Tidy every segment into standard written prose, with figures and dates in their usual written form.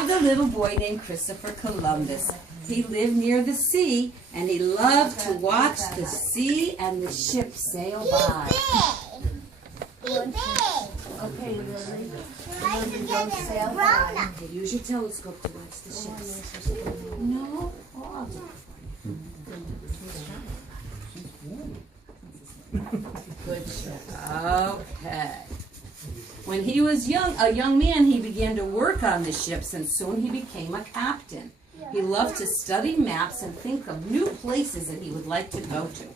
lived a little boy named Christopher Columbus. He lived near the sea, and he loved to watch the sea and the ships sail by. Okay, Lily. Sail by. Use your telescope to watch the ships. No? Oh, I'll do it for you. Good job. Okay. When he was a young man, he began to work on the ships, and soon he became a captain. He loved to study maps and think of new places that he would like to go to.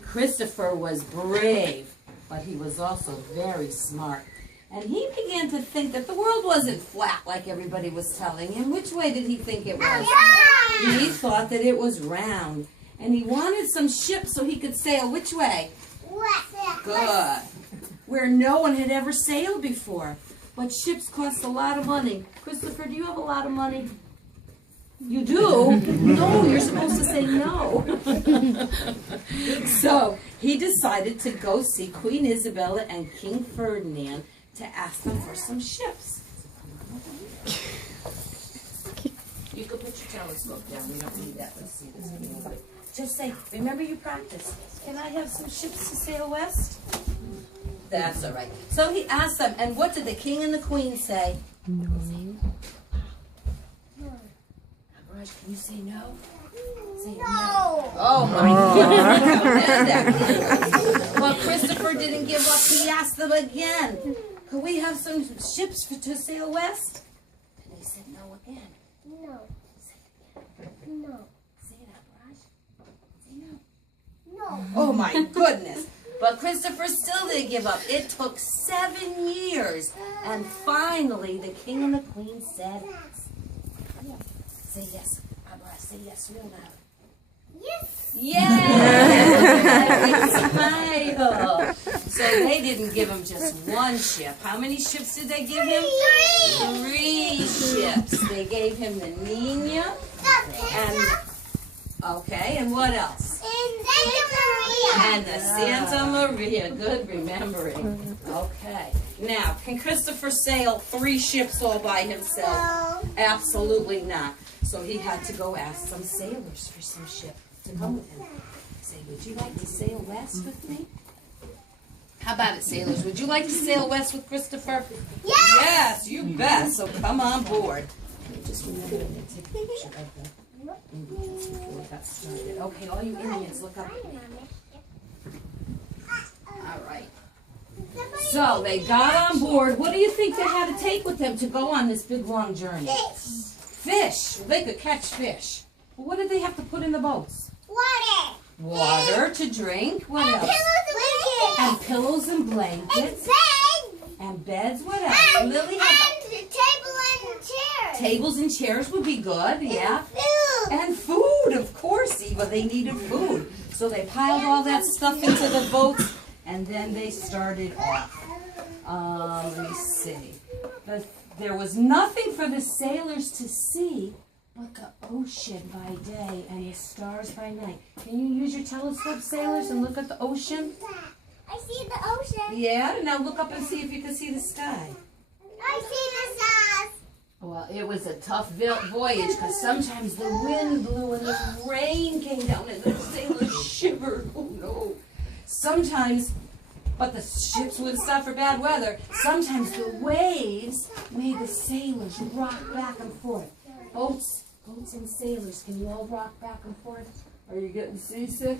Christopher was brave, but he was also very smart. And he began to think that the world wasn't flat like everybody was telling him. Which way did he think it was? He thought that it was round. And he wanted some ships so he could sail which way? Good. Where no one had ever sailed before. But ships cost a lot of money. Christopher, do you have a lot of money? You do? No, you're supposed to say no. So he decided to go see Queen Isabella and King Ferdinand to ask them for some ships. You can put your telescope down. We don't need that to see this video. But just say, remember you practiced. Can I have some ships to sail west? That's all right. So he asked them, and what did the king and the queen say? No. Raj, can you say no? Say no. Oh my God. Well, Christopher didn't give up. He asked them again. Could we have some ships to sail west? And they said no again. No. Say it again. No. Say that, Raj. Say no. No. Oh my goodness. But Christopher still didn't give up. It took 7 years. And finally, the king and the queen said, yes. Say yes. Abra, say yes real loud. Yes. Yay! Smile. So they didn't give him just one ship. How many ships did they give him? 3 ships. They gave him the Nina. And what else? And the Santa Maria. Good remembering. Okay. Now, can Christopher sail 3 ships all by himself? No. Absolutely not. So he had to go ask some sailors for some ships to come with him. Say, would you like to sail west with me? How about it, sailors? Would you like to sail west with Christopher? Yes! Yes, you bet. So come on board. Just remember to take a picture of the Indians before we got started. Okay, all you Indians, look up. All right. So they got on board. What do you think they had to take with them to go on this big, long journey? Fish. Well, they could catch fish. Well, what did they have to put in the boats? Water. Water to drink. What else? And pillows and blankets. And beds. What else? Lily had Table and chairs. tables and chairs would be good, yeah. Food. And food, of course, Eva. They needed food. So they piled all that stuff into the boats, and then they started off. Let me see. There was nothing for the sailors to see but the ocean by day and the stars by night. Can you use your telescope, sailors, and look at the ocean? I see the ocean. Yeah, now look up and see if you can see the sky. I see the stars. Well, it was a tough voyage because sometimes the wind blew and the rain came down and the sailors shivered. Oh no. Sometimes, but the ships wouldn't stop for bad weather. Sometimes the waves made the sailors rock back and forth. Boats and sailors, can you all rock back and forth? Are you getting seasick?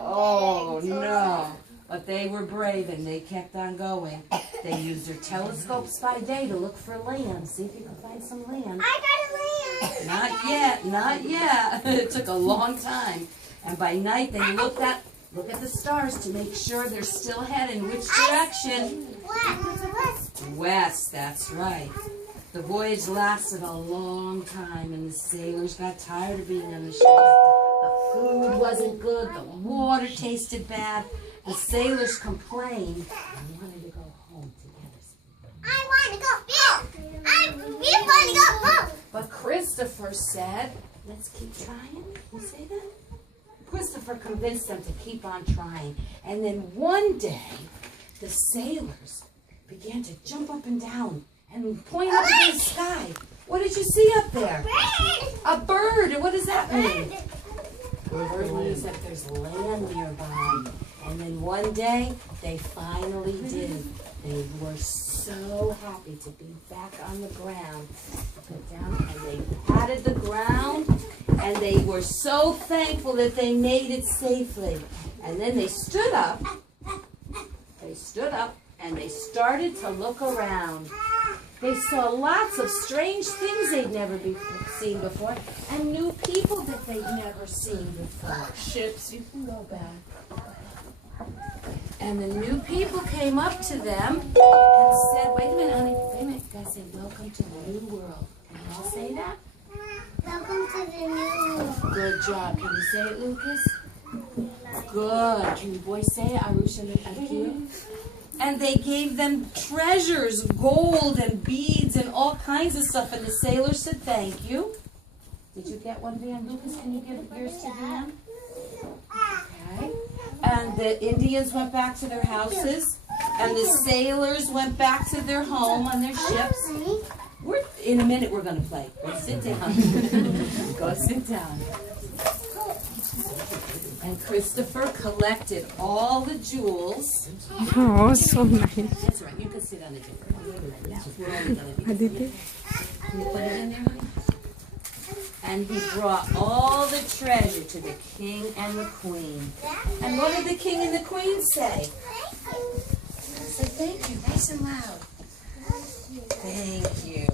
Oh no. But they were brave and they kept on going. They used their telescopes by day to look for land. See if you can find some land. I got a land. Not yet, not yet. It took a long time. And by night they look at the stars to make sure they're still heading which direction? West. West, that's right. The voyage lasted a long time and the sailors got tired of being on the ships. The food wasn't good, the water tasted bad. The sailors complained and wanted to go home together. I want to go. We want to go home. But Christopher said, let's keep trying. You say that? Christopher convinced them to keep on trying. And then one day, the sailors began to jump up and down and point up in the sky. What did you up there? A bird. And what does that mean? Bird means that there's land nearby. And then one day, they finally did. They were so happy to be back on the ground. Put down and they patted the ground, and they were so thankful that they made it safely. And then they stood up. They stood up and they started to look around. They saw lots of strange things they'd never seen before, and new people that they'd never seen before. Ships, you can go back. And the new people came up to them and said, wait a minute, honey, wait a minute. You guys say, welcome to the new world. Can you all say that? Welcome to the new world. Good job. Can you say it, Lucas? Good. Can you boys say it? Arusha and Akio? And they gave them treasures, gold and beads and all kinds of stuff. And the sailors said, thank you. Did you get one, Van? Lucas, can you give yours to Van? Okay. And the Indians went back to their houses. And the sailors went back to their home on their ships. In a minute, we're going to play. Go sit down. Go sit down. And Christopher collected all the jewels. Oh, so nice. That's right. You can sit on a different one now. We're only going to be. Can you put it in there, honey? And he brought all the treasure to the king and the queen. And what did the king and the queen say? Say thank you, nice and loud. Thank you.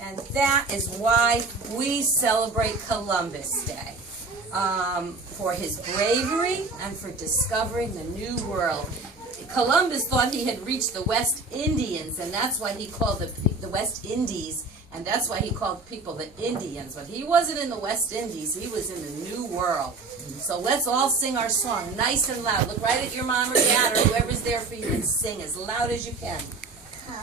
And that is why we celebrate Columbus Day. For his bravery and for discovering the new world. Columbus thought he had reached the West Indians, and that's why he called the West Indies, and that's why he called people the Indians. But he wasn't in the West Indies, he was in the New World. So let's all sing our song nice and loud. Look right at your mom or dad or whoever's there for you and sing as loud as you can.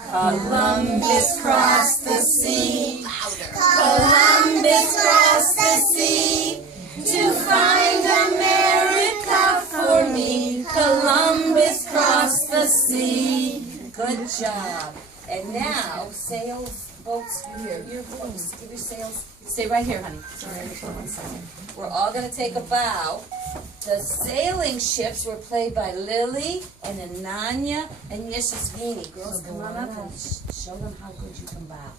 Columbus crossed the sea. Columbus crossed the sea to find America for me. Columbus crossed the sea. Good job. And now, sailboats here. Your boats, give your sails. Stay right here, honey. Sorry, for 1 second. We're all going to take a bow. The sailing ships were played by Lily and Ananya and Yashasvini. Girls, come on up and show them how good you can bow.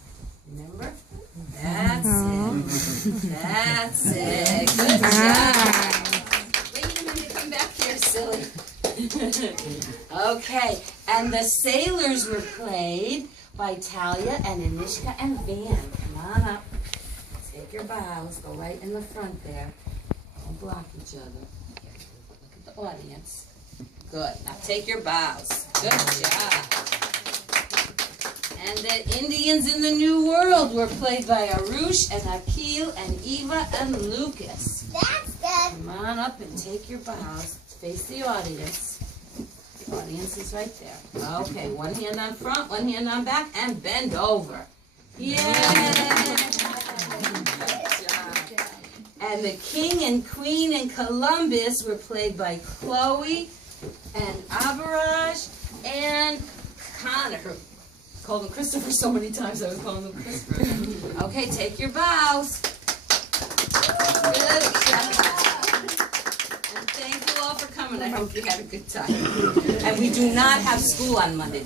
Remember? That's it. That's it. Good job. Wait a minute, come back here, silly. Okay, and the sailors were played by Talia and Anishka and Van. Come on up. Take your bows. Go right in the front there. Don't block each other. Look at the audience. Good. Now take your bows. Good job. And the Indians in the New World were played by Arush and Akil and Eva and Lucas. That's good. Come on up and take your bows. Face the audience. The audience is right there. Okay, one hand on front, one hand on back, and bend over. Yay! Good job. And the king and queen in Columbus were played by Chloe and Abaraj and Connor. Called him Christopher so many times I was calling him Christopher. Okay, take your bows. Good job. And thank you all for coming. I hope you had a good time. And we do not have school on Monday.